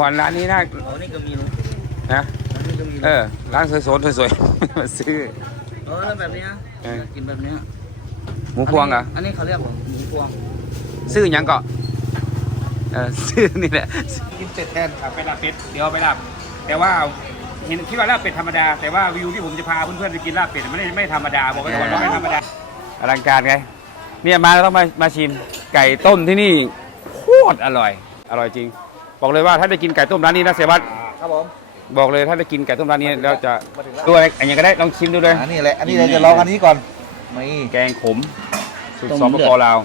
ก่อนร้านนี้น่าอ๋อนี่ก็มีลุงนะอันนี้ก็มีเออ ร้านสวยๆสวยๆมาซื้อ เออแล้วแบบเนี้ยเออ กินแบบเนี้ยหมูพวงเหรอ อันนี้เขาเรียกว่าหมูพวง ซื้อหยังก็เออซื้อนี่แหละ กินเป็ดแทนครับไปลาบเป็ดเดี๋ยวไปลาบแต่ว่าเห็นคิดว่าลาบเป็ดธรรมดา แต่ว่าวิวที่ผมจะพาเพื่อนๆไปกินลาบเป็ดไม่ได้ไม่ธรรมดาบอกไว้ก่อนว่าไม่ธรรมดาอลังการไง เนี่ยมาแล้วต้องมามาชิม ไก่ต้มที่นี่โคตรอร่อย อร่อยจริง บอกเลยว่าถ้าได้กินไก่ต้มร้านนี้นะเสียบัตครับผมบอกเลยถ้าได้กินไก่ต้มร้านนี้แล้วจะดูอะไรอันนี้ก็ได้ลองชิมดูเลยอันนี้แหละอันนี้เราจะลองอันนี้ก่อนไม่แกงขมสูตรต้มสองปเลือดปลาว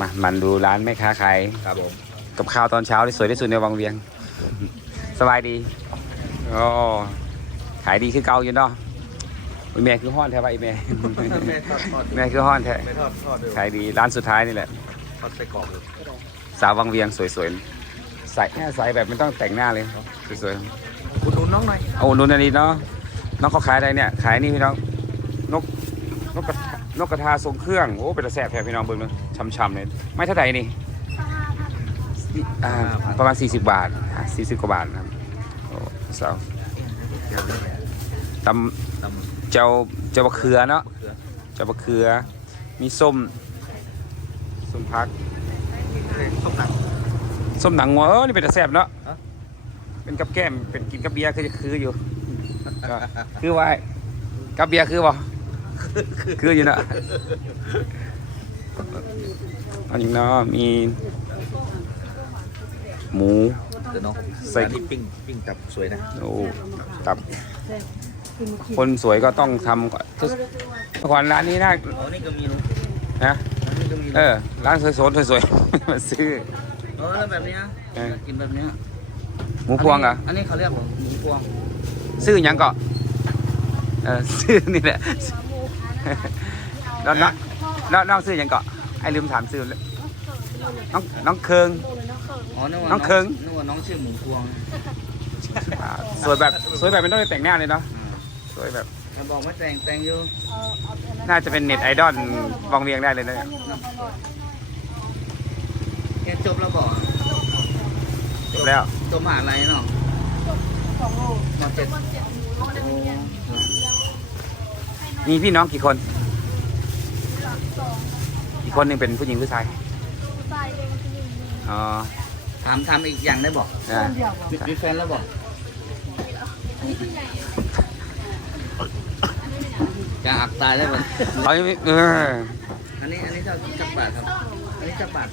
มามันดูร้านแม่ค้าขายครับผมกับข้าวตอนเช้าที่สวยที่สุดในวังเวียง สบายดีอ๋อขายดีคือเก่าอยู่เนาะอุ๊ย แม่คือห้อนแท้ป่ะไอแม่ แม่ทอดทอดแม่คือห้อนแท้แม่ทอดทอดด้วยขายดีร้านสุดท้ายนี่แหละ ทอดไส้กรอกเลยสาววังเวียงสวยๆ ใส่แค่ใส่แบบไม่ต้องแต่งหน้าเลยสวยคุณหนุนน้องหน่อยๆเอานุ่นอันนี้เนาะน้องเขาขายอะไรเนี่ย ขายนี่พี่น้องนกนกกระนกกระทาทรงเครื่องโอ้เป็นตะแสบแท้พี่น้องเบิ่งเลยช่ำๆเลยไม่เท่าไหร่นี่อ่าประมาณ 40 บาทอะ40 กว่าบาทนะครับโอ้สาวตำต เจ้าเจ้าบะเขือเนาะำเขือเจ้าบะเขือ มีส้มส้มพักส้มหนัง ส้มหนังงัวเออนี่เป็นตะแสบเนาะฮะ เป็นกับแก้มเป็นกินกับเบียร์คือจะคืออยู่ ก็คือว่ากับเบียร์คือบ่คืออยู่เนาะอันนี้เนาะมีหมู เดี๋ยวน้องใส่ อันนี้ปิ้งปิ้งตับสวยนะโอ้ตับ คนสวยก็ต้องทำก่อนก่อนร้านนี้น่าอ๋อนี่ก็มีลุงนะอันนี้ก็มีลุงเออ ร้านสวยๆสวยๆมาซื้อเออแล้วแบบเนี้ยเออกินแบบเนี้ยหมูพวงเหรออันนี้เขาเรียกว่าหมูพวง ซื้อหยังก็เออซื้อนี่แหละแล้วน้องแล้วน้องซื้อหยังก็ไอ้ลืมถามซื้อเลยน้องน้องเคิงอ๋อนึกว่าน้องเคิงนึกว่าน้องชื่อหมูพวงอ่าสวยแบบสวยแบบไม่ต้องไปแต่งหน้าเลยเนาะ สวยแบบมาบอกว่าแต่งแต่งอยู่น่าจะเป็นเน็ตไอดอลวังเวียงได้เลยนะเนี่ยแกจบแล้วบอกจบแล้วจบมหาลัยเนาะมเจ็ดมีพี่น้องกี่คน อีกคนหนึ่งเป็นผู้หญิงผู้ชายอ๋อถามถามอีกอย่างได้บอกอ่ามีมีแฟนแล้วบอก จะอักตายได้ป่ะเอายังไม่เอออันนี้อันนี้เท่าจักบาทครับ อันนี้จักบาท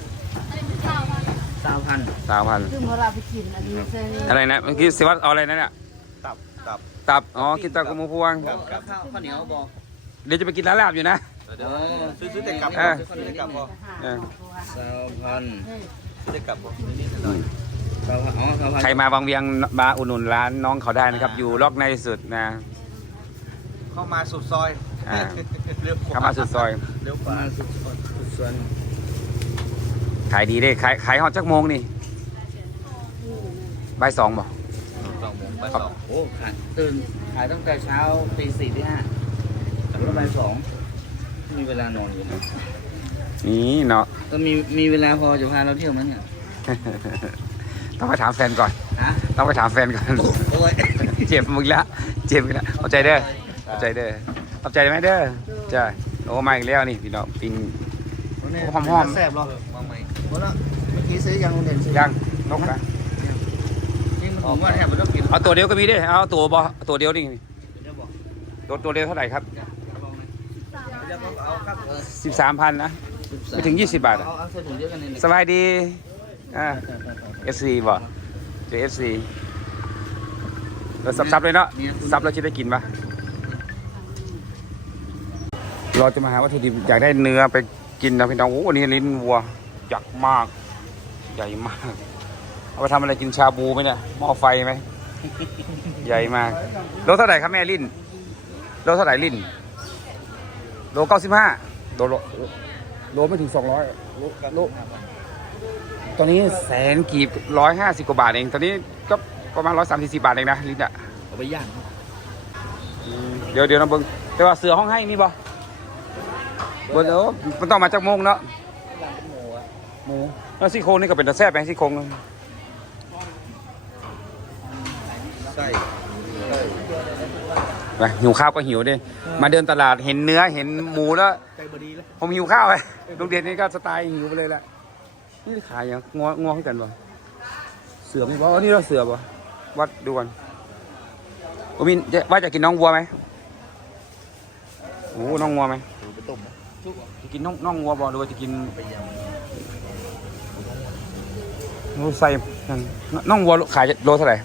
สามพันสามพันคือเมื่อเราไปกินอันนี้เส้นอะไรนะเมื่อกี้สิวัตเอาอะไรนะเนี่ย ตับ ตับ ตับ อ๋อ กินตับกับหมูพวง แล้วข้าวข้าวเหนียวบอกเดี๋ยวจะไปกินร้านลาบอยู่นะ เดี๋ยวซื้อซื้อแต่กลับเออซื้อแต่กลับบอกเออ สามพันซื้อแต่กลับบอกนิดๆหน่อยๆสามพันอ๋อสามพันใครมาบางเวียงมาอุดหนุนร้านน้องเขาได้นะครับ อยู่ล็อกในสุดนะ เข้ามาสุดซอยอ่า เลี้ยวขวเข้ามาสุดซอย เลี้ยวขวาสุดซอยสุดซอยขายดีเด้ขายขายฮอตจักโมงนี่บ่ายสองบอกสองโมงบ่ายสองโอ้ขายตื่นขายตั้งแต่เช้าตีสี่ตีห้าแล้วบ่ายสองมีเวลานอนอยู่นะนี่เนาะ ก็มีมีเวลาพอจะพาเราเที่ยวไหมเนี่ยต้องไปถามแฟนก่อน ฮะต้องไปถามแฟนก่อน โอ้ย เจ็บมึงละเจ็บมึงละเอาใจเด้อ เอาใจเด้อเอาใจไหมเด้อจ้าโอ้มาอีกแล้วนี่พี่น้องปิง หอมๆ แซ่บหรอมาใหม่หมดแล้วเมื่อกี้ซื้อยังเด่นซื้อยังนกนะนี่มันผมว่าแทบไม่ต้องกินเอาตัวเดียวก็มีเด้เอาตัวบอตัวเดียวนี่เดี๋ยวบอกตัวตัวเดียวเท่าไหร่ครับเดี๋ยวบอกเอาครับเออสิบสามพันนะ ไม่ถึง20บาทอะ เอาเอาใส่ถุงเดียวกันนี่สบายดีอ่า FC บ่เจอ FC เราซับซับเลยเนาะซับแล้วจะได้กินปะ เราจะมาหาวัตถุดิบอยากได้เนื้อไปกินนะพี่น้องโอ้วันนี้ลิ้นวัวใหญ่มาก ใหญ่มาก เอาไปทำอะไรกินชาบูไหมเนี่ยหม้อไฟไหมใหญ่มากโลเท่าไหร่ครับแม่ลิ้นโลเท่าไหร่ลิ้นโลเก้าสิบห้าโลโลโลไม่ถึงสองร้อยโลตอนนี้แสนกีบร้อยห้าสิบกว่าบาทเอง ตอนนี้ก็ประมาณร้อยสามสิบบาทเองนะลิตรอะเอาไปย่างอืมเดี๋ยวเดี๋ยวนะเบิ้งแต่ว่าเสือห้องให้มีบ่ บนเออมันต้องมาจากโมงเนาะร้านเป็นหมูอะหมูแล้วซี่โครงนี่ก็เป็นตะแซ่บไหมซี่โครงไส้ไปหิวข้าวก็หิวดิมาเดินตลาดเห็นเนื้อเห็นหมูแล้วใจบดีแล้วผมหิวข้าวไปโรงเรียนนี้ก็สไตล์หิวไปเลยแหละนี่ขายอย่างงัวงัวให้กันบ่เสือมีบ่อ๋อนี่เราเสือบ่วัดดูกันโอ้มินจะว่าจะกินน้องวัวไหมโอ้น้องวัวไหมหมูไปต้มนะทุก จะกินน้องน้องวัวบ่หรือว่าจะกินไปยโอ้ใส่น่องวัวขายโลเท่าไหร่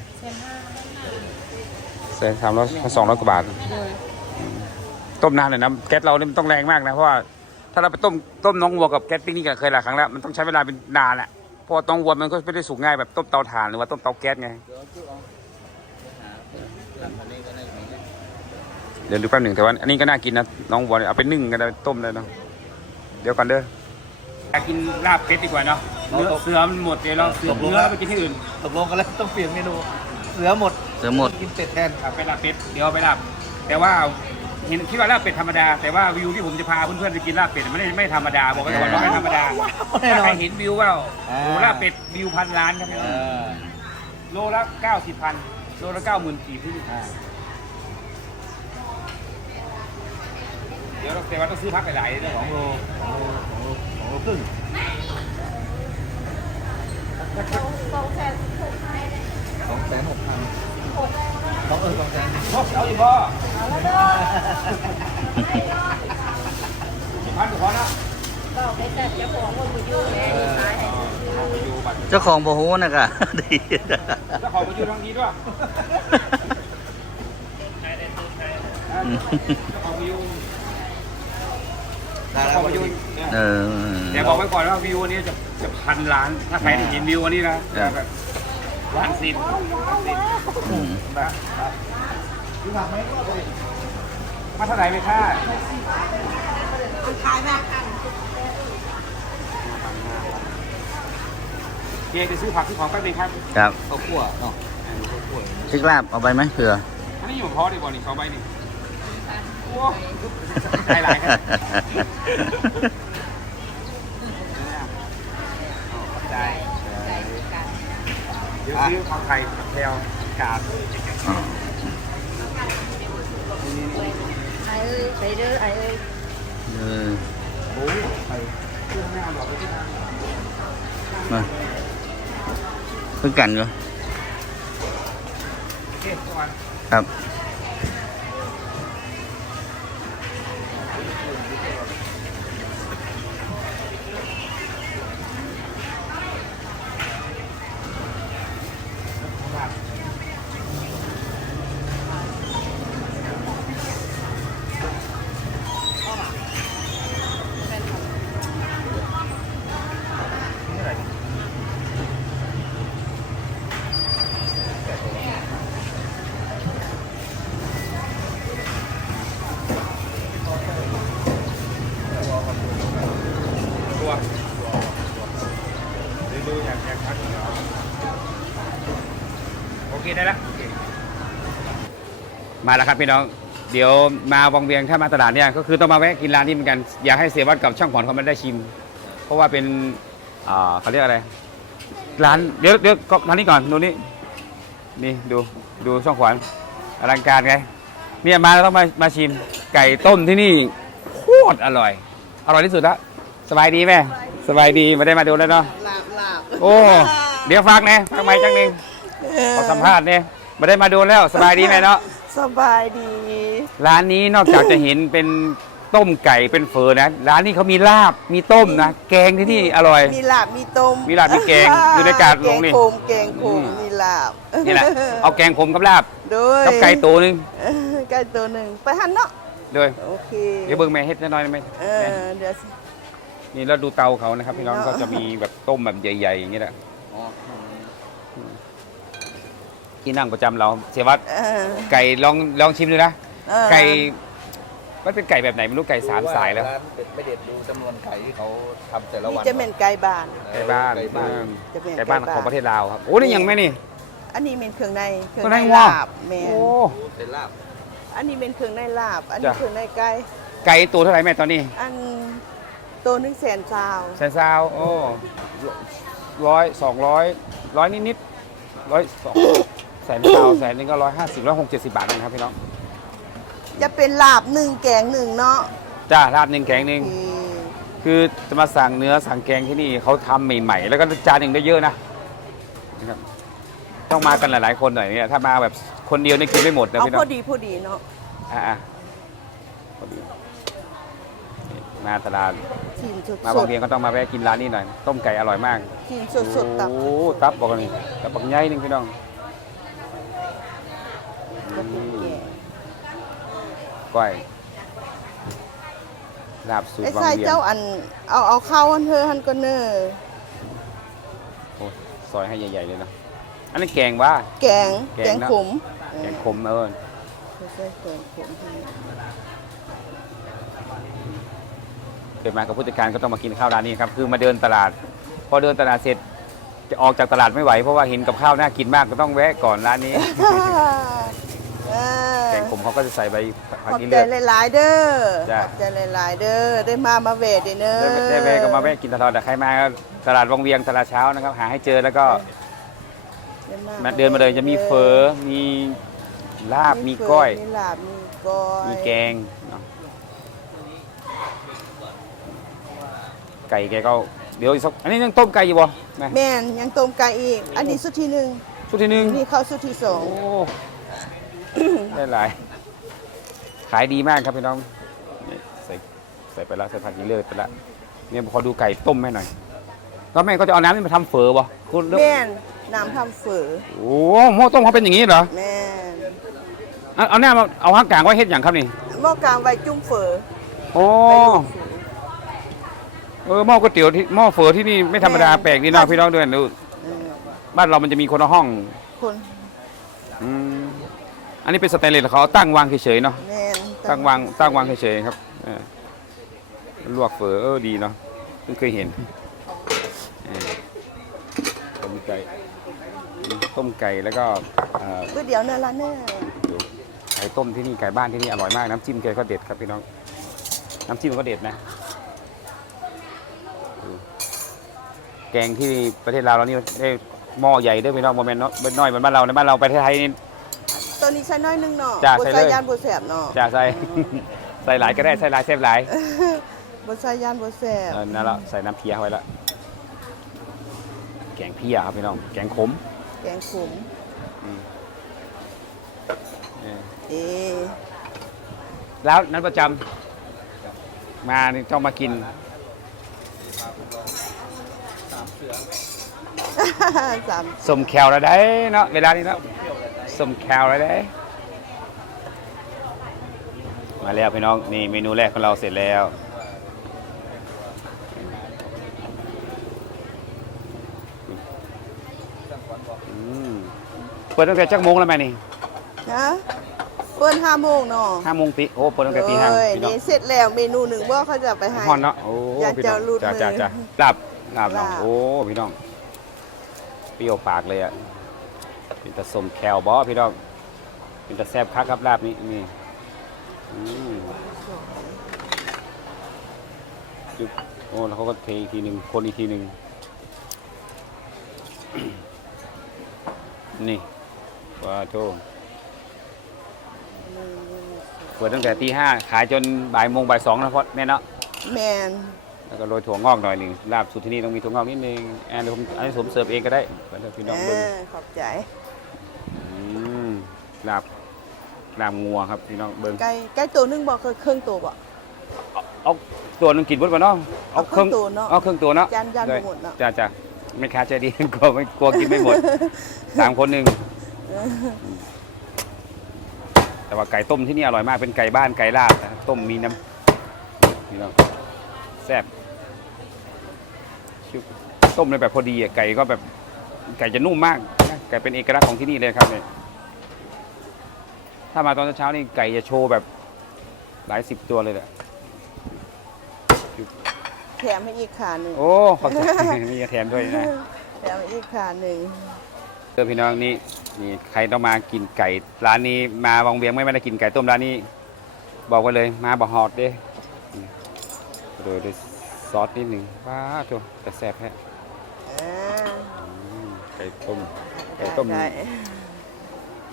แสนสามร้อยสองร้อยกว่าบาท ต้มนานเลยนะแก๊สเราเนี่ยมันต้องแรงมากนะเพราะว่าถ้าเราไปต้มต้มน้องวัวกับแก๊สปิ้งนี่ก็เคยหลายครั้งแล้วมันต้องใช้เวลาเป็นนานแหละพราะว่าน้องวัวมันก็ไม่ได้สุกง่ายแบบต้มเตาถ่านหรือว่าต้มเตาแก๊สไง เดี๋ยวทุกเอาไปหาหลังทะเลก็ได้ไหมเนี่ยเดี๋ยวดูแป๊บหนึ่งแต่ว่าอันนี้ก็น่ากินนะน้องวัวเนี่ยเอาไปนึ่งกันเลยต้มเลยเนาะเดี๋ยวก่อนเด้ออยากกินลาบเป็ดดีกว่าเนาะเนื้อเสือมันหมดเดี๋ยวเราเสือเนื้อไปกินที่อื่นตกลงกันแล้วต้องเปลี่ยนเมนูเสือหมดเสือหมดกินเป็ดแทนครับไปลาบเป็ดเดี๋ยวเอาไปลาบแต่ว่าเห็นคิดว่าลาบเป็ดธรรมดาแต่ว่าวิวที่ผมจะพาเพื่อนๆไปกินลาบเป็ดไม่ได้ไม่ธรรมดาบอกไว้ก่อนว่าไม่ธรรมดาแน่นถ้าอใครนเห็นวิวว่าอ่าโอ้ลาบเป็ดวิวพันล้านครับเออโลละเก้าสิบพันโลละเก้าหมื่นกี่พี่อ่ เดี๋ยวเราแต่ว่าต้องซื้อพักหลายๆเลยสองโลสองโลสองโลสองโลครึ่งสองแสนหกพันสองเออสองแสนพ่อเอาอยู่พ่อเอาแล้วเด้อพันกว่าพอนะเจ้าของบ่ฮู้นะกะดีเจ้าของมาอยู่ทางนี้ด้วยเจ้าข องมาอยู่เจ้าของมาอยู่เออ แต่บอกไว้ก่อนว่าวิวอันนี้จะจะพันล้าน ถ้าใครได้เห็นวิวอันนี้นะจะแบบล้านสิบล้านสิบอืมนะมาเท่าไหร่ไหมค่าขายแบบเจ๊จะซื้อผักซื้อของแป๊บนึงครับครับข้าวคั่วเนาะพริกลาบเอาไปไหมเผื่ออันนี้อยู่พอดีกว่านี่สองใบนี่โอ้ ใจหลายครับใจเดี๋ยวซื้อผักไทยแพรวกาดไอ้เอ้ยไปเด้อไอ้เอ้ยเออโอ้ไทยเครื่องไม่เอาหรอกไปที่ทางมาเพิ่งกันก่อเคทุกวันครับ มาแล้วครับพี่น้อง เดี๋ยวมาวังเวียงถ้ามาตลาดเนี่ยก็คือต้องมาแวะกินร้านนี้เหมือนกัน อยากให้เสียวัดกับช่างขวัญเขาไม่ได้ชิม เพราะว่าเป็นอ่าเขาเรียกอะไร ร้านเดี๋ยวเดี๋ยวก็ร้านนี้ก่อนดูนี่นี่ดูดูช่องขวัญอลังการไงเนี่ยมาแล้วต้องมามาชิมไก่ต้มที่นี่โคตรอร่อย อร่อยที่สุดละสบายดีไหมสบายดีไม่ได้มาดูแล้วเนาะหลับหลับโอ้เดี๋ยวฟังนะฟังไม้จังหนึงขอสัมภาษณ์เนี่ยไม่ได้มาดูแล้วสบายดีไหมเนาะ สบายดี ร้านนี้นอกจากจะเห็นเป็นต้มไก่เป็นเฟอนะ ร้านนี้เขามีลาบมีต้มนะ แกงที่นี่อร่อย มีหลับมีต้มมีหลาบมีแกงอยู่ในกาดลงนี่แกงโคมแกงโคมอืมมีหลับนี่แหละเอาแกงขมกับลาบโดยกับไก่ตัวหนึงเออไก่ตัวหนึ่งไปหันเนาะโดยโอเคเดี๋ยวเบิ่งแม่เฮ็ดน้อยๆไหมเออเดี๋ยวสินี่แล้วดูเตาเขานะครับพี่น้องเนาะก็จะมีแบบต้มแบบใหญ่ๆอย่างนี้แหละ อ๋อ ที่นั่งประจำเราเสียวัดเออ ไก่ลองลองชิมดูนะ เออ ไก่มันเป็นไก่แบบไหนไม่รู้ไก่สามสายแล้ว ร้านเป็ดไม่เด็ดดูจำนวนไก่ที่เขาทำแต่ละนี่วันจะเป็นไก่บ้าน ไก่บ้านไก่บ้านอืมจะเป็นไก่บ้าน ของประเทศลาวครับโอ้นี่ยังไหมนี่ อันนี้เป็นเครื่องในเครื่องเครื่องในในวัวลาบแมนโอ้ เป็นลาบอันนี้เป็นเครื่องในลาบ อันนี้จ้ะ เครื่องในไก่ไก่ตัวเท่าไหร่แม่ตอนนี้อันตัวหนึงแสนซาวแสนซาวโอ้ร้อยสองร้อยร้อยนิดนิดๆร้อยสอง แสนซาวแสนหนึงก็ร้อยห้าสิบร้อยหกเจ็ดสิบบาทเองครับพี่น้องจะเป็นลาบหนึ่งแกงหนึ่งเนาะจ้าราดหนึ่งแกงหนึ่งอืมคือจะมาสั่งเนื้อสั่งแกงที่นี่เขาทำใหม่ๆ แล้วก็จานหนึ่งได้เยอะนะนะครับต้องมากันหลายๆคนหน่อยเนี่ยถ้ามาแบบคนเดียวนี่กินไม่หมดนะเอาพี่น้พอองดีพอดีเนาะอะๆพอดีนี่มาตลาดชิ้นสดมาสบางดเรียนก็ต้องมาแวะกินร้านนี้หน่อย ต้มไก่อร่อยมากชิ้นสดสดๆตับโอ้ตับบอกกันนี่ตับบักใหญ่หนึงพี่น้อง กระปุกแก่ก้อยลาบสูตรไอ้วังชายเวียนเจ้าอันเอาเอาเข้าอันเธอหันก็เนอโอ้ซอยให้ใหญ่ๆเลยนะอันนี้แกงว่า แกงแกงแกงนะ ขมแกงขมเออไม่ใช่แกงขมให้เกิดมากับผู้จัดการก็ต้องมากินข้าวร้านนี้ครับ คือมาเดินตลาด พอเดินตลาดเสร็จ จะออกจากตลาดไม่ไหว เพราะว่าเห็นกับข้าวน่ากินมากก็ต้องแวะก่อนร้านนี้เอ อแกงขมเขาก็จะใส่ใบขผักอบอีใจเลือด หลายๆเด้อจ้ะ ขอบใจหลายๆเด้อได้มามาเวทเด้อเนอะได้ได้แวะก็มาแวะกินตลอดแต่ใครมาก็ตลาดวังเวียงตลาดเช้านะครับ หาให้เจอแล้วก็ได้มาเดินมาเลยจะมีเฟอมีลาบมีก้อย มีลาบมีก้อยมีแกงเนาะไก่แกก็เดี๋ยวอีกสักอันนี้ยังต้มไก่อยู่บ่แม่แม่นยังต้มไก่อีก อันนี้สุดที่หนึ่งชุดที่หนึ่งนี่เข้าสุดที่สองโอ้ ได้หลาย ขายดีมากครับพี่น้องนี่ใส่ใส่ไปแล้วใส่ผักอีเลิศไปแล้วเนี่ยขอดูไก่ต้มแม่หน่อยแล้วแม่ก็จะเอาน้ำนี่มาทำเฝอบ่คุณเลือกแม่นน้ำทำเฝอโอ้หม้อต้มเขาเป็นอย่างนี้เหรอแม่นเอาเอาหน้ามาเอาห้างกลางไว้เฮ็ดอย่างครับนี่หม้อกลางไว้จุ่มเฝอโอ้ไว้ลูกเฝอเออหม้อก๋วยเตี๋ยวที่หม้อเฝอที่นี่ไม่ธรรมดาแม่แปลกดีเนาะพี่น้องด้วยดูเออบ้านเรามันจะมีคนละห้องคนอืม อันนี้เป็นสแตนเลสเขาเอาตั้งวางเฉยๆเนาะแม่นตั้งวางตั้งวางเฉยๆครับเออลวกเฝอเออดีเนาะเพิ่งเคยเห็นเออต้มไก่อืมต้มไก่แล้วก็เอ่อ ก๋วยเตี๋ยวเนื้อละเนื้อดูไก่ต้มที่นี่ไก่บ้านที่นี่อร่อยมากน้ำจิ้มแกก็เด็ดครับพี่น้อง น้ำจิ้มก็เด็ดนะดูแกงที่ประเทศลาวเรานี่ได้หม้อใหญ่ด้วยพี่น้องโมเมนต์เนาะน้อยเหมือนบ้านเราในบ้านเราประเทศไทยนี่ ตัวนี้ใช้น้อยหนึงเนาะจ้ะบ่ใส่ใส่เลย ยานบ่แสบเนาะจะใส่ ใส่หลายก็ได้ใส่หลายเซฟหลายบ่ใส่ยานบ่แสบเออนั่นแล้วใส่น้ำเพียเข้าไปแล้วแกงเพียครับพี่น้องแกงขมแกงขมอืมเออเอ๊ะแล้วนั้นประจำมานี่ต้องมากินสามสมแคลแล้วได้เนาะเวลานี้เนาะ สมแคลแล้วได้มาแล้วพี่น้อง นี่เมนูแรกของเราเสร็จแล้วอืมเปิดตั้งแต่จักโมงแล้วแม่นี่นะเปิ้นห้าโมงเนาะห้าโมงตีโอ้เปิดตั้งแต่ตีห้าเอ้ยพี่น้องนี่เสร็จแล้วเมนูหนึ่งว่าเขาจะไปให้ฮอนเนาะโอ้อยากพี่จะน้องรูดจ้ามือจ้าจ้าลาบลาบน้องลาบ โอ้พี่น้องเปรี้ยวปากเลยอะ เป็นตะสมแคลบอพี่น้อง เป็นตะแซบคักครับลาบนี้นี่จุ๊บโอ้แล้วเขาก็เทอีกทีหนึ่งคนอีกทีหนึ่งนี่ว้าโธ่เปิดตั้งแต่ตีห้าขายจนบ่ายโมงบ่ายสองนะเพราะแม่เนาะแมน แล้วก็โรยถั่วงอกหน่อยหนึ่งลาบสูตรที่นี่ต้องมีถั่วงอกนิดนึงแอนเดี๋ยวผมอันนี้ผมเสิร์ฟเองก็ได้เพื่อนพี่น้องเอเบิ่งอขอบใจ อืมลาบลาบงัวครับพี่น้องเบิ้งไก่ไก่ตัวหนึงบอกเครื่องตัวบ่ เอาเอาตัวหนึงกินหมดป่ะเนาะเอาครึ่งตัวเนาะเอาครึ่งตัวเนาะจานจานได้บ่หมดเนาะ จ้าจ้าไม่ค้าใจดี กลัวไม่กลัวกินไม่หมดสามคนหนึ่งแต่ว่าไก่ต้มที่นี่อร่อยมากเป็นไก่บ้านไก่ลาบนะครับต้มมีน้ำพี่น้อง แซ่บชุบต้มเลยแบบพอดีอะไก่ก็แบบไก่จะนุ่มมากนะไก่เป็นเอกลักษณ์ของที่นี่เลยครับเนี่ยถ้ามาตอนเช้าๆนี่ไก่จะโชว์แบบหลายสิบตัวเลยแหละแถมให้อีกขาหนึ่งโอ้ขอบใจมีกระแถมด้วยนะแถมให้อีกขาหนึ่งอพี่น้องนี่นี่ใครต้องมากินไก่ ร้านนี้มาวังเวียงไม่ได้กินไก่ต้มร้านนี้ บอกไว้เลยมาบะฮอดเด้ โดยด้วยซอสนิดหนึ่งว้าโถแต่แซ่บแฮะอ่าอืมไก่ต้มไก่ต้มได้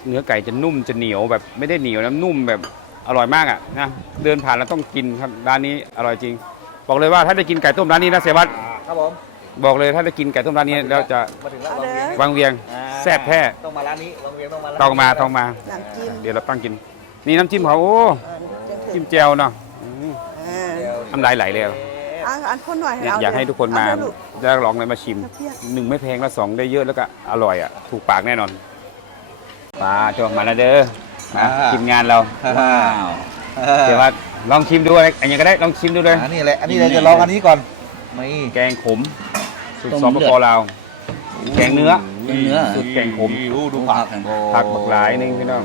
เนื้อไก่จะนุ่มจะเหนียวแบบไม่ได้เหนียวนะนุ่มแบบอร่อยมากอะนะเดินผ่านแล้วต้องกินครับร้านนี้อร่อยจริง บอกเลยว่าถ้าได้กินไก่ต้มร้านนี้นะเสียวัตรครับผมบอกเลยถ้าได้กินไก่ต้มร้านนี้แล้วจะมาถึงแล้วเอาบางเลเวียงยวังเวียงแซ่บแท้ต้องมาร้านนี้บางเวียงต้องมาร้านต้องมาต้องมาน้ำจิ้มเดี๋ยวเราตั้งกิน นี่น้ำจิ้มเขาโอ้อ่าจังถึจิ้งมแจ่วเนาะอืมอ่า น้ำลายไหลเลยอะอะอันคนหน่อยเนี่ยเอยากให้ทุกคนมาเอเลยลูกได้ลองเลยมาชิมกระเพี้ยหนึ่งไม่แพงแล้วสองได้เยอะแล้วก็อร่อยอะถูกปากแน่นอนปลาจวมาแล้วเด้อมาทีมงานเราว้าวเดี๋ยวว่าลองชิมดูอะไรอันนี้ก็ได้ลองชิมดูเลย อันนี้แหละอันนี้เราจะลองอันนี้ก่อนนี่แกงขมสูตรต้มสองปเลือดปลาว แกงเนื้อเนื้อสูตรแกงขมดูดูผักผักบักหลายนึงพี่น้อง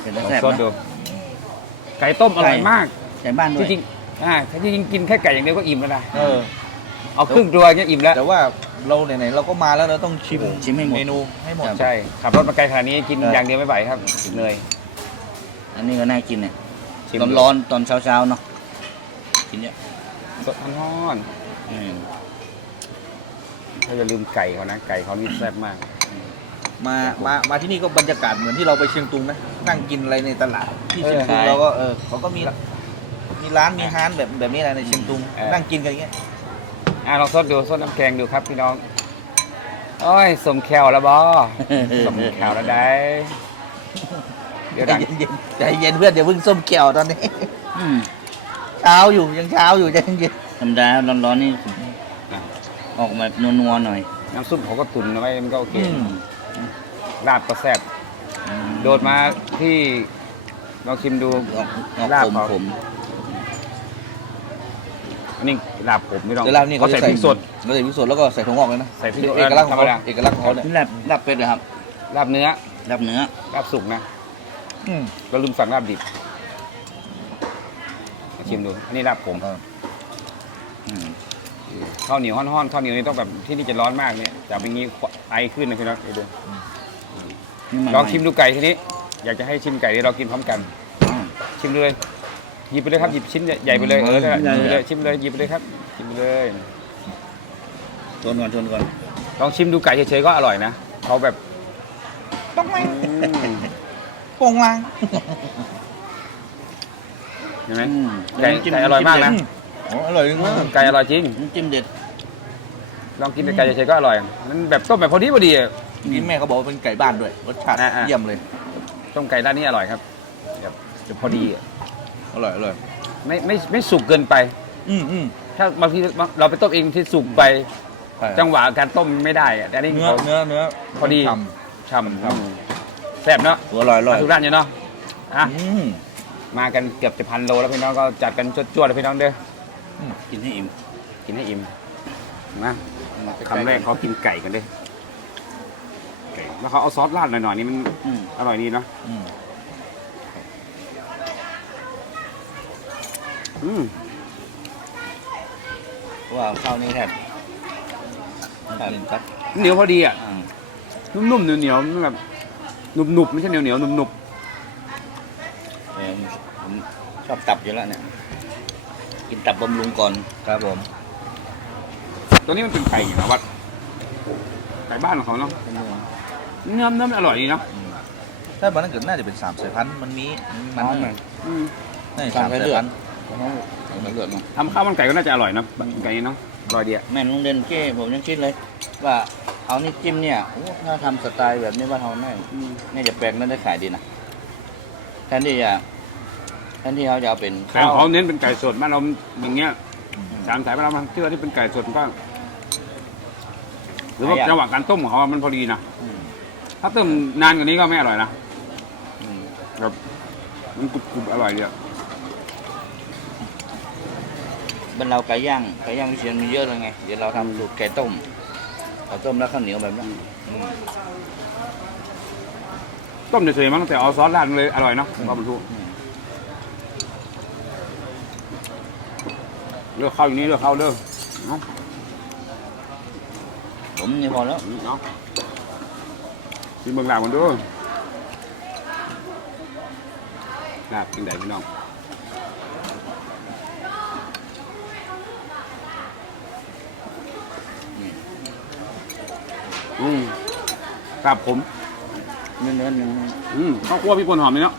เป็นลองแซ่บซดดู ไก่ต้มอร่อยมากใส่บ้านด้จวยริงๆอ่าถ้าจริงๆกินแค่ไก่อย่างเดียวก็อิ่มแล้วนะเออ เอาครึ่งตัวเนี่ยอิ่มแล้วแต่ว่าเราไหนๆเราก็มาแล้วเราต้องชิมชิมให้หมด เมนูให้หมด ใช่ขับรถมาไกลขนาดนี้กินเออออ ย่างเดียวไม่ไหวครับเหนื่อยอันนี้ก็น่ากินเนี่ยชิมร้อนร้อนๆตอนเช้าๆเนาะกินเนี่ยสดร้อนอืมๆถ้าอย่าลืมไก่เขานะไก่เขานี่แซ่บมาก มามามาที่นี่ก็บรรยากาศเหมือนที่เราไปเชียงตุงนะ นั่งกินอะไรในตลาดที่เชียงตุงเออเราก็เออเขาก็มีละมีร้านมีฮานแบบแบบนี้แหละในเชียงตุงเออ นั่งกินกันอย่างเงี้ยอะลองซดดูซดน้ำแกงดูครับพี่น้องโอ้ยสมแควแล้วบอ สมแควแล้วได้ เดี๋ยวใจดังเย็นๆใจเย็นเพื่อนอย่าเพิ่งส้มแก้วตอนนี้ อืมเช้าอยู่ยังเช้าอยู่ใจเย็นธรรมดาร้อนๆนี่ออกมานัวๆหน่อย น้ำซุปเขาก็ตุนเอาไว้มันก็โอเคอืมลาบก็แซ่บ โดดมาที่ลองชิมดู ออกออกลาบขมเขา ขมอันนี้ลาบผมไม่ต้องเดี๋ยวเรานี่เขาใส่พริกสดเราใส่พริกสดแล้วก็ใส่ถั่วงอกเลยนะใส่พริกเอกลักษณ์ของธรรมเขาดาเอกลักษณ์ของเขาเนี่ยลาบลาบเป็ดเหรอครับลาบเนื้อลาบเนื้อลาบสุกนะอืมก็ลืมสั่งลาบดิบมาชิมดูอันนี้ลาบผมเอออืมข้าวเหนียวห้อนๆข้าวเหนียวนี่ต้องแบบที่นี่จะร้อนมากเนี่ยจับอย่างนี้ไอขึ้นนะพี่น้องไปดูนี่ นลองชิมดูไก่ทีนี้ อยากจะให้ชิมไก่ที่เรากินพร้อมกัน อืม ชิมเลย หยิบไปเลยครับหยิบชิ้นใหญ่ไปเลยเออนั่นแหละหยิบไปเลยชิมเลยหยิบไปเลยครับชิมไปเลยชนก่อนชนก่อนลองชิมดูไก่เฉยๆก็อร่อยนะเขาแบบต้องไหมอืมโป่งลาง เห็นไหมอืมไก่ไก่อร่อยมากนะ อ๋ออร่อยจริงมากไก่อร่อยจริง น้ำจิ้มเด็ด ลองกินแต่ไก่เฉยๆก็อร่อย มันแบบต้มแบบพอดีพอดีอะ นี่แม่เขาบอกว่าเป็นไก่บ้านด้วย รสชาติอ่าๆ เยี่ยมเลย ต้มไก่ด้านนี้อร่อยครับแบบจะพอดีอะอร่อยอร่อยไม่ไม่ไม่สุกเกินไป อืมอืมถ้าบางทีเราไปต้มเองที่สุกไป ใช่จังหวะการต้มไม่ได้อะแต่อันนี่เนื้อเขา เนื้อเนื้อพอดี ฉ่ ช่ำอืมแซ่บเนาะำอร่อยอร่อยทุกร้านอยู่เนาะอะอืม มากันเกือบจะพันโลแล้วพี่น้องก็จัดกันจวดๆเลยพี่น้องเด้อกินให้อิ่มกินให้อิ่มนะคำแรกเขากินไก่กันเด้อไก่ แล้วเขาเอาซอสราดหน่อยๆนี่มันอืม อร่อยดีเนาะอืมอืมเพราะว่าข้าวนี่แทบแทบครับเหนียวพอดีอะ อ่านุ่มๆเหนียวๆมันแบบหนุบๆไม่ใช่เหนียวๆหนุบเออผมชอบตับอยู่แล้วเนี่ย กินตับบำรุงก่อนครับผมๆตัวนี้มันเป็นไก่อย่างไรวัดไก่บ้านของเขาเนาะเนื้อ เนื้อมันอร่อยดีเนาะถ้าบ้านนั้นเกิดน่าจะเป็นสามสายพันธุ์มันมีมันอ๋อหน่อยอืมน่าจะสามสายพันธุ์เลือดเนาะทำข้าวมันไก่ก็น่าจะอร่อยเนาะไก่เนาะอร่อยดีอะแม่นลุงเด่นเก้ผมยังคิดเลย ว่าเอานี่จิ้มเนี่ยโอ้ถ้าทำสไตล์แบบนี้บ้านเราแน่อืมน่าจะแปลงน่าจะขายดีนะแทนที่จะแทนที่เขาจะเอาเป็นแต่ของเขาเน้นเป็นไก่สดบ้านเราอย่างเงี้ยสามสายบ้านเรามันเชื่อที่เป็นไก่สดก็หรือว่าจังหวะการต้มของเขามันพอดีนะอืม ถ้าต้มนานกว่านี้ก็ไม่อร่อยนะอืมแบบมันกรุบๆอร่อยดีอะบ้านเราไก่ย่างไก่ย่างวิเชียนมีเยอะเลยไงเดี๋ยวเราทำสูตรไก่ต้มไก่ต้มแล้วข้าวเหนียวแบบนั้นอืมต้มเฉยๆมั้งแต่เอาซอสราดมันเลยอร่อยเนาะข้าวมันทุอืมเลือกข้าวอยู่นี่เลือกข้าวเด้อเนาะผมนี่พอแล้ว เนาะ กินเบิ่งลาบมันดูลาบกินได้พี่น้องอืมครับผมเนื้อเนื้อเนื้ออืมข้าวคั่วพี่คนหอมไหมเนาะ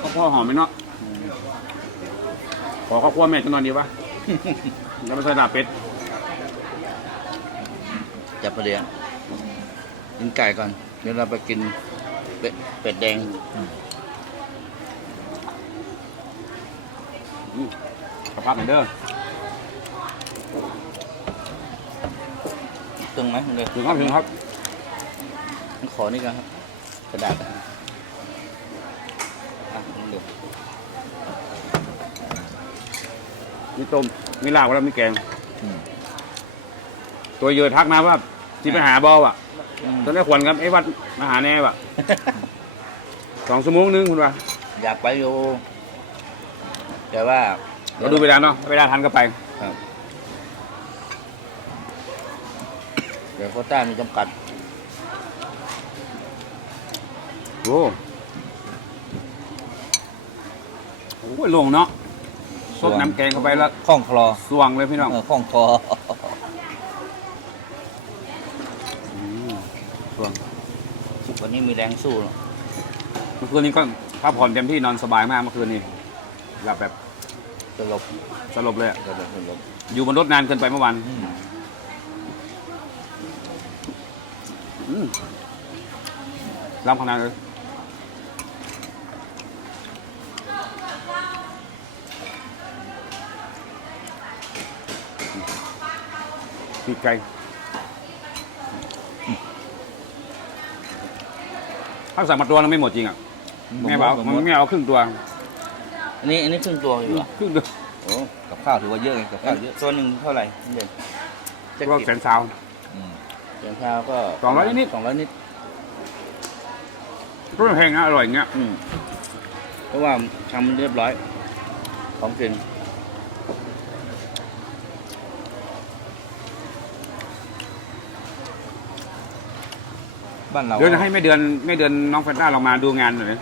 ข้าวคั่วหอมไหมเนาะขอข้าวคั่วแม่จะนอนดีปะแล้วไปใส่ลาบเป็ดจับประเดี๋ยวกินไก่ก่อน เดี๋ยวเราไปกินเป็ดเป็ดแดงสภาพเหมือนเดิมตึงไหมมันเลยถึงครับถึงครับขอนี่กันครับ กระดาษอะอะลองดูมีต้มมีลาบแล้วมีแกงอืมตัวเยอะทักมาว่าที่ไปหาบอว่ะอืม ตอนนี้ขวัญครับไอ้วัดมาหาแน่ว่ะสองชั่วโมงนึงคุณว่าอยากไปอยู่ แต่ว่าเราดูเวลาเนาะเวลาทันก็ไปครับเดี๋ยวโควต้ามีจำกัดโอ้โหลงเนาะซดน้ำแกงเข้าไปแล้วข้องคลอสว่างเลยพี่น้องเออข้องคอ มสว่าง วันนี้มี แรงสู้เนอะเมื่อคืนนี้ก็พักผ่อนเต็มที่นอนสบายมากเมื่อคืนนี้หลับแบบสลบสลบเลยอะสลบสลบอยู่บนรถนานเกินไปเมื่อวานอืมอืมรับขนาดเลยปีกไก่ ถ้าสั่งมาตัวนึงไม่หมดจริงอะแม่บอกมันไม่เอาครึ่งตัว อันนี้อันนี้ครึ่งตัวอยู่เหรอครึ่งตัวโอ้กับข้าวถือว่าเยอะไงกับข้าวเยอะตัวหนึ่งเท่าไหร่เด่นจะรอบกิแสนนสาวเดือนเช้าก็สองร้อยนิดๆสองร้อยนิดก็แพงนะอร่อยอย่างเงี้ยอืมเพราะว่าทำเรียบร้อยของกิน บ้านเราเดี๋ยวจะให้แม่เดือนแม่เดือนน้องแฟนต้าเรามาดูงานหน่อยนะ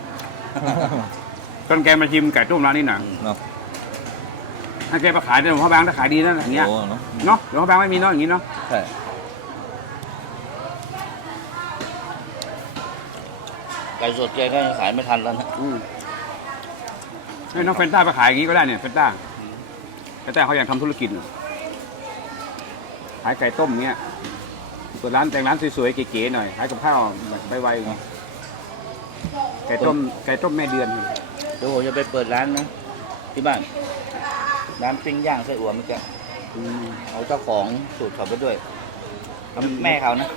ตอนแกมาชิมไก่ต้มร้านนี้หน่อยเนาะให้แกมาขายเดี๋ยวพ่อบางถ้าขายดีนะอย่างเงี้ยโอ้เนาะเนาะเดี๋ยวพ่อบางไม่มีเนาะอย่างงี้เนาะใช่ไก่สดแกก็ยังขายไม่ทันแล้วนะอืมให้น้องแฟนต้าไปขายอย่างงี้ก็ได้เนี่ยแฟนต้าแฟนต้าเขาอยากทำธุรกิจน่ะขายไก่ต้มเงี้ย เปิดร้านแต่งร้านสวยๆเก๋ๆหน่อยขายกับข้าวแบบไวๆอย่างเงี้ยไก่ต้มไก่ต้มแม่เดือนเดี๋ยวผมจะไปเปิดร้านนะที่บ้านร้านปิ้งย่างไส้อั่วเมื่อกี้อืมเอาเจ้าของสูตรเขาไปด้วยเอาแม่เขานะ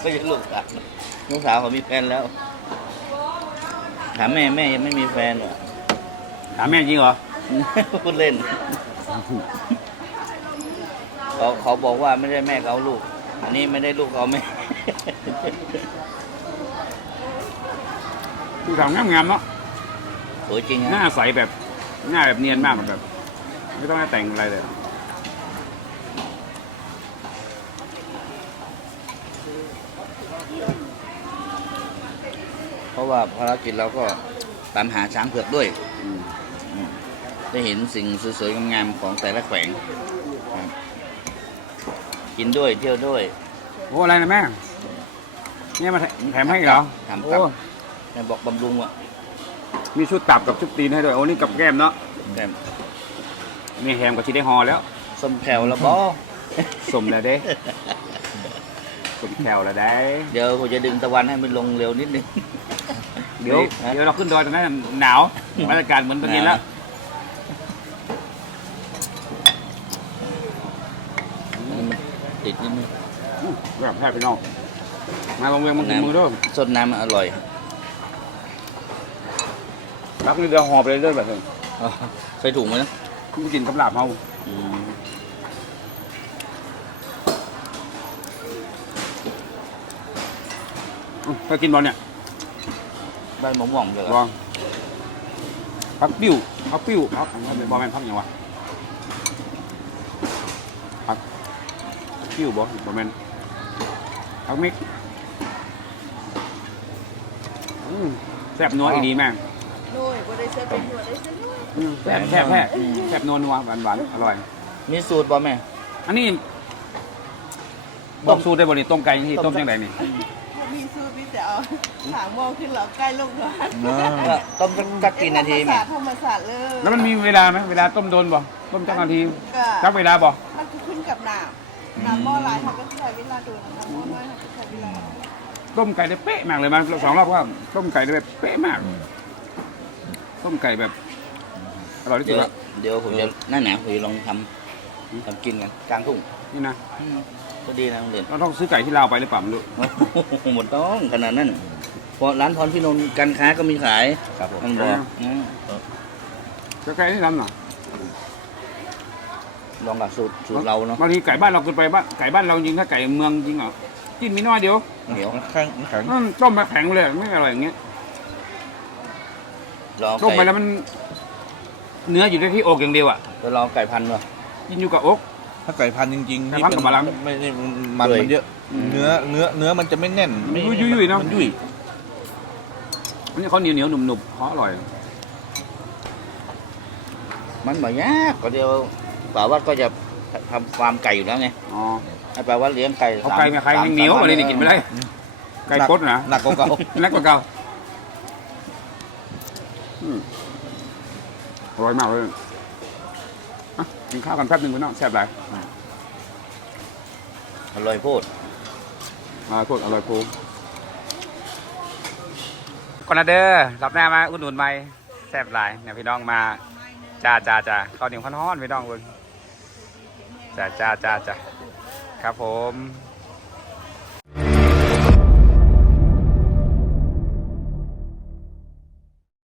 ไม่ใช่ลูกสาวลูกสาวเขามีแฟนแล้วถามแม่แม่ยังไม่มีแฟนหรอ ถามแม่จริงเหรอ พูดเล่น เขาเขาบอกว่าไม่ได้แม่เขาลูก อันนี้ไม่ได้ลูกเขาแม่ผู้สาวงามๆเนาะสวยจริงหน้าฮะใสแบบหน้าแบบเนียนมากแบบ ไม่ต้องให้แต่งอะไรเลยเพราะว่าภารกิจเราก็ตามหาช้างเผือกด้วย อืมได้เห็นสิ่งสวยๆงามๆของแต่ละแขวงครับ กินด้วยเที่ยวด้วยโอ้อะไรนะแม่เนี่ยมาแถแถมให้เหรอถามโอ้ครับแม่บอกบำรุงอะมีชุดตับกับชุดตีนให้ด้วยโอ้นี่กับแก้มเนาะแต่มีแฮมกับชีได้ฮอแล้ว ส้มแขวละบอสมแล้วเด้ สมแถวแล้วได้ เดี๋ยวผมจะดึงตะวันให้มันลงเร็วนิดนึง เดี๋ยวฮะเดี๋ยวเราขึ้นดอยตรงนั้นหนาวบรรยากาศเหมือนตอนนี้แล้ว มันติดนิดนึง อื้อ แบบแทบไปนอกมาลงเวียงมากินมือด้วยสดน้ำมันอร่อยรักนี่เดี๋ยวหอบไปเรื่อยๆแบบนี้อ๋อใส่ถุงไหมนะคุณกินกับลาบเฮาอืมอื้อเคยกินบอลเนี่ยบ้านหมอหม่องเลยเหรลอองพักปิ้วพักปิ้วพักพักบอลแมนพักอย่างวะพักปิ้วบอลบอลแมน ผักมิกอืมแซ่บนัวอีดีแม่งโน่ยบ่ได้เสื้อเป็นหัวได้เสื้อน้อยอืมแซ่บแซ่บแซ่บแซ่บนัวนัวหวานหวานอร่อย มีสูตรบ่แม่ อันนี้บอกสูตรได้บ่นี่ต้มไก่ที่ต้มจังไดนี่บ่มีสูตรมีแต่เอาถางมองขึ้นแล้วใกล้ลงก่อนก็ต้มสักกี่นาทีธรรมแม่ศาสตร์ธรรมศาสตร์เลยแล้วมันมีเวลาไหมเวลาต้มโดนบ่ต้มจังนาทีก็จักเวลาบ่มันคือขึ้นกับน้ำ น้ำหม้อลายเขาก็ใช้เวลาดูน้ำหม้อน้อยเขาก็ใช้เวลาต้มไก่ได้เป๊ะมากเลยมันสองรอบว่าต้มไก่ได้แบบเป๊ะมาก ต้มไก่แบบอร่อยที่สุเดี๋ดวล้วเดี๋ยวผมจะหน้าหนาวผมจะลองทำทำกินกันกลางทุ่งนี่นะอืมก็ดีนะโรงเรียนเราต้องซื้อไก่ที่ลาวไปหรือเปล่าไม่รู้หมดต้องขนาดนั้นเพราะร้านพรพินนท์การค้าก็มีขายครับผม มันบอกอืมจะไก่ที่ทำหน่อย ลองกับสูตรสูตรเราเนาะบางทีไก่บ้านเรากินไปบ้านไก่บ้านเราจริงถ้าไก่เมืองจริงเหรอกินมีน้อยเดียวเหนียวแข็งแข็งอืมต้มมาแข็งเลยไม่อร่อยอย่างเงี้ยลองต้มไปไก่แล้วมัน เนื้ออยู่ได้ที่อกอย่างเดียวอะจะลองไก่พันธุ์เนาะกินอยู่กับอก ถ้าไก่พันธุ์จริงๆไก่พันธุ์กับมะลัง ไม่ไม่มันมันเยอะ เนื้อเนื้อเนื้อมันจะไม่แน่นไม่ยุ่ยๆเนอะมัยุ่ยอันนี้เขาเหนียวเหนียวๆหนุ่มหนุบเขาอร่อย มันบ่ยากก็เดียว ป่าวัดก็จะทำฟาร์มไก่อยู่แล้วไงอ๋อให้ป่าวัดเลี้ยงไก่เขาไก่ไม่ใครสามเหนียวสามอะไรวันี่กินไม่ได้ ไก่ปดนะหนักกว่าเก่านักกว่าเก่าอืมอร่อยมากเลยอะกินข้าวกันแป๊บหนึงพี่น้องแซ่บหลายอร่อยโพดมาโทษอร่อยปูก่อนนะเด้อรับหน้ามาอุดหนุนไหมแซ่บหลายเนี่ยพี่น้องมาจ้าจ้าจ้าข้าวเหนียวข้าวฮ้อนพี่น้องเบิ่ง จ้าจ้าจ้าจ้าครับผม